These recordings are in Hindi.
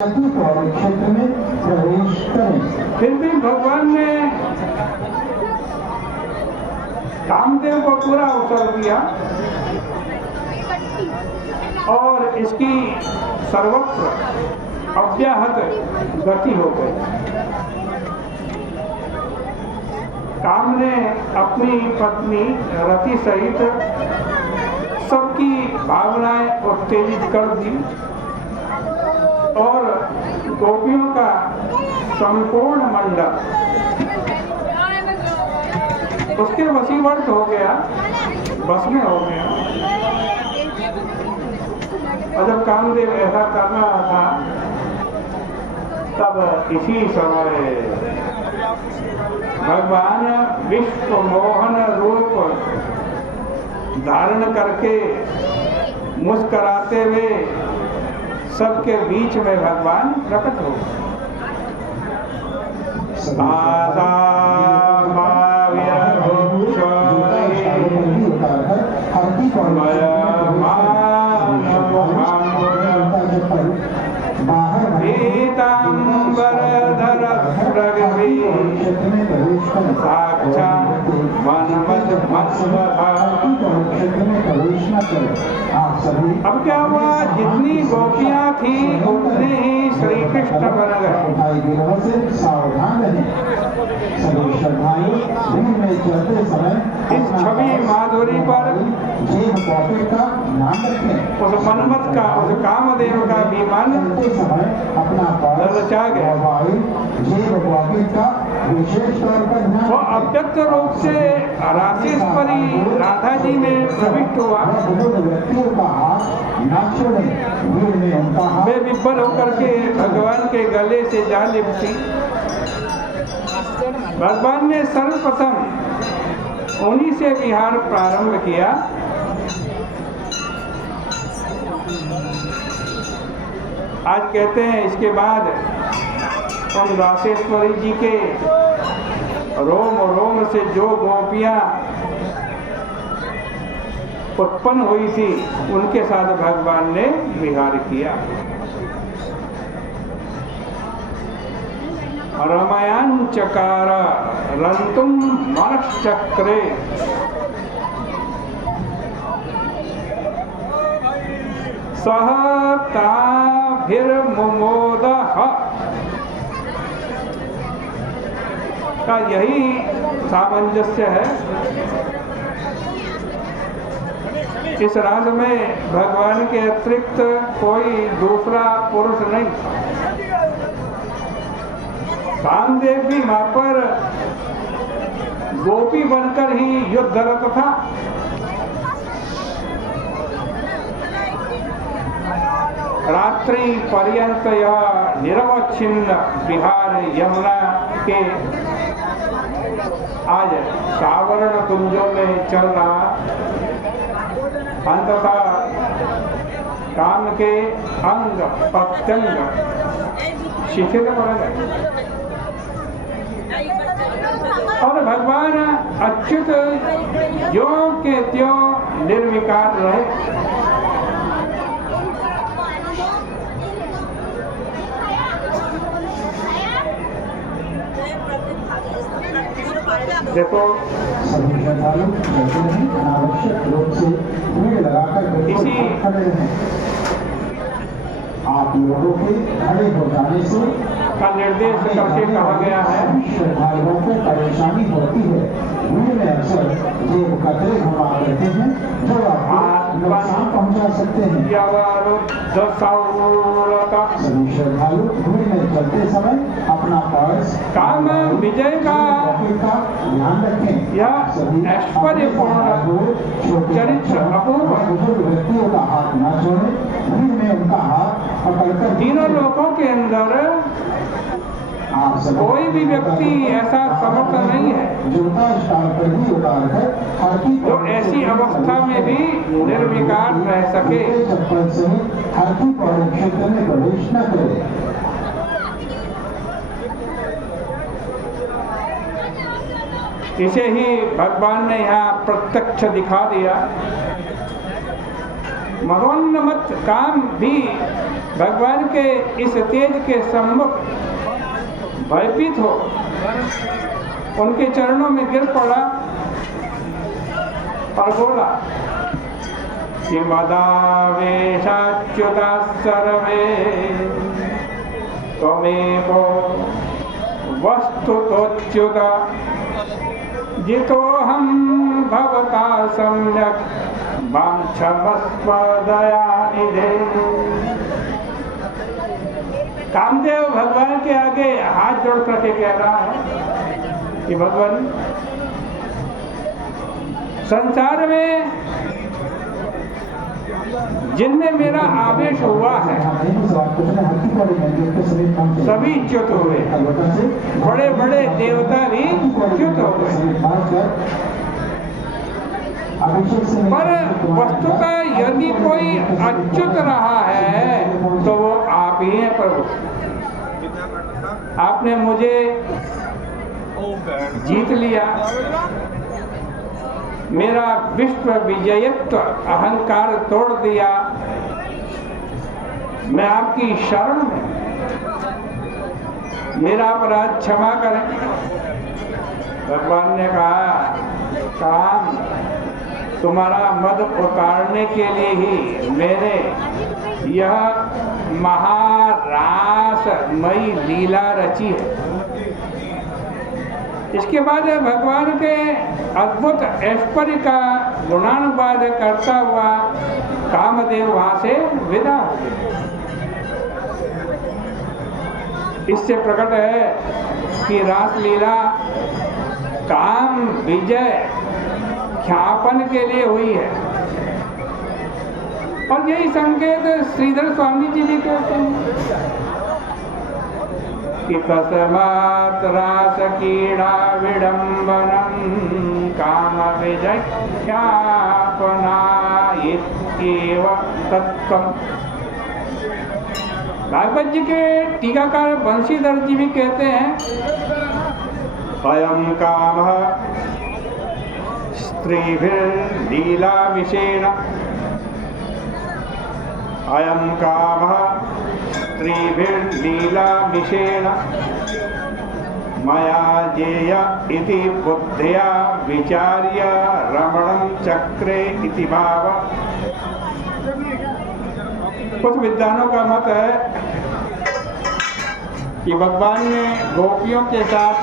क्षेत्र में प्रवेश करें। फिर भी भगवान ने कामदेव को पूरा अवसर दिया और इसकी सर्वत्र अव्याहत गति हो गई। काम ने अपनी पत्नी रति सहित सबकी भावनाएं उत्तेजित कर दी और गोपियों का संपूर्ण मंडल उसके वशीवर्त हो गया, बस में हो गया। और जब कामदेव ऐसा कर रहा था तब इसी समय भगवान विश्व मोहन रूप धारण करके मुस्कुराते हुए सबके बीच में भगवान प्रकट हो गए। अब क्या हुआ, जितनी गोपियां थी उतने ही श्री कृष्ण बन गए। सावधान रहें। सभी श्रद्धालु दिन में चलते समय इस छवि माधुरी पर जेब पॉकेट का ध्यान रखें। उस मनमत का, उस कामदेव का भी मन चलते समय अपना ललचा गया। जेब पॉकेट का विशेष तौर पर ध्यान। वो अव्यक्त रूप से राशेश्वरी राधा जी में प्रविष्ट हुआ। व्यक्तियों का हाथ न छोड़े, भीड़ में उनका हाथ वे विफल होकर के भगवान के गले से जा लिपटी। भगवान ने सर्वप्रथम उन्हीं से विहार प्रारंभ किया। आज कहते हैं इसके बाद उन राशेश्वरी जी के रोम रोम से जो गोपियां उत्पन्न हुई थी उनके साथ भगवान ने विहार किया। रमयान चकार रंतुम मनश्चक्रे सह ताभिर्मुमोदः का यही सामंजस्य है। इस राज में भगवान के अतिरिक्त कोई दूसरा पुरुष नहीं। कामदेव भी वहां पर गोपी बनकर ही युद्धरत था। रात्रि पर्यंत यह निरवच्छिन्न विहार यमुना के आज सावरण कुंजों में चल रहा। अंततः काम के अंग प्रत्यंग शिथिल पड़ गए और भगवान अच्युत ज्यों के त्यों निर्विकार रहे। देखो सभी श्रद्धालु अनावश्यक रूप से भीड़ लगाकर इसी खड़े हैं। आप लोगों के खड़े हो जाने से का निर्देश करके कहा गया है। श्रद्धालुओं को परेशानी होती है। भीड़ में अक्सर जेब कतरे घुमा करते हैं जो आपको नुकसान पहुंचा सकते हैं। सभी श्रद्धालु भीड़ में चलते समय अपना पर्स काम विजय का ध्यान रखें। यह ऐश्वर्यपूर्ण चरित्र अपूर्व बुजुर्ग व्यक्तियों का हाथ न छोड़े, भीड़ में उनका हाथ पकड़कर। तीनों लोगों के अंदर कोई भी व्यक्ति ऐसा समर्थ नहीं है जो ऐसी अवस्था में भी निर्विकार रह सके। क्षेत्र में प्रवेश न करे। इसे ही भगवान ने यहाँ प्रत्यक्ष दिखा दिया। मदोन्नमत काम भी भगवान के इस तेज के सम्मुख भयभीत हो उनके चरणों में गिर पड़ा और बोला कि मदावेशाच्युता सर्वे त्वमेव वस्तुतोच्युता जितोऽहं भवता सम्यक् मां क्षमस्व दयानिधे। कामदेव भगवान के आगे हाथ जोड़ करके कह रहा है कि भगवान, संसार में जिनमें मेरा आवेश हुआ है सभी च्युत हुए, बड़े बड़े देवता भी च्युत हो गए। पर वस्तुतः यदि कोई अच्युत रहा है तो वो आप ही हैं प्रभु। आपने मुझे जीत लिया, मेरा विश्व विजयत्व अहंकार तोड़ दिया, मैं आपकी शरण में, मेरा अपराध क्षमा करें। भगवान ने कहा, काम तुम्हारा मद उतारने के लिए ही मैंने यह महारासमयी लीला रची है। इसके बाद भगवान के अद्भुत ऐश्वर्य का गुणानुवाद करता हुआ कामदेव वहां से विदा हो गए। इससे प्रकट है कि रासलीला काम विजय ख्यापन के लिए हुई है। और यही संकेत श्रीधर स्वामी जी भी कहते हैं कि तस्मात् रास क्रीड़ा विडम्बनम काम विजय ख्यापना इत्येव तत्त्वम्। भागवत जी के टीकाकार बंशीधर जी भी कहते हैं, अयं कामः स्त्रीभिर्लीला विषेण, अयं कामः स्त्रीभिर्लीला विषेण मया जेय इति बुद्ध्या विचार्य रमणं चक्रे इति भाव। कुछ विद्वानों का मत है कि भगवान ने गोपियों के साथ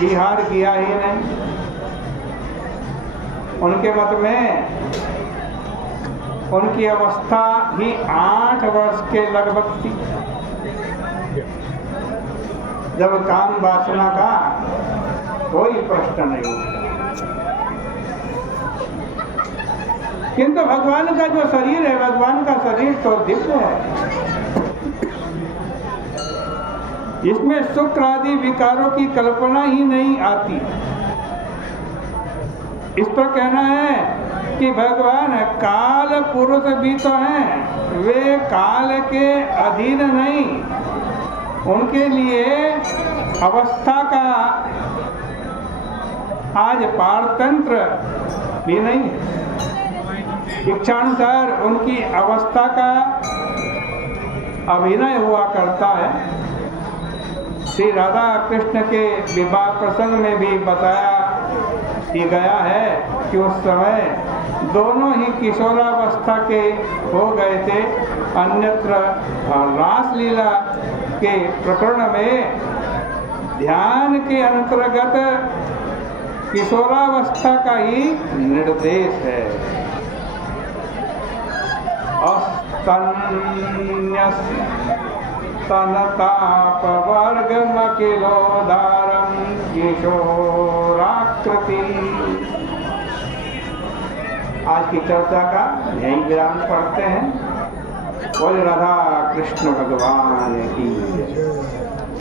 विहार किया ही नहीं। उनके मत में उनकी अवस्था ही 8 वर्ष के लगभग थी जब काम वासना का कोई प्रश्न नहीं उठा। किंतु भगवान का जो शरीर है, भगवान का शरीर तो दिव्य है, इसमें शुक्र आदि विकारों की कल्पना ही नहीं आती। इस पर कहना है कि भगवान काल पुरुष भी तो हैं, वे काल के अधीन नहीं, उनके लिए अवस्था का आज पारतंत्र भी नहीं है। इच्छानुसार उनकी अवस्था का अभिनय हुआ करता है। श्री राधा कृष्ण के विवाह प्रसंग में भी बताया गया है कि उस समय दोनों ही किशोरावस्था के हो गए थे। अन्यत्र रासलीला के प्रकरण में ध्यान के अंतर्गत किशोरावस्था का ही निर्देश है। स्तनतापवर्गमखिलोदारं किशोराकृति। आज की चर्चा का यही विराम पढ़ते हैं। बोल राधा कृष्ण भगवान की।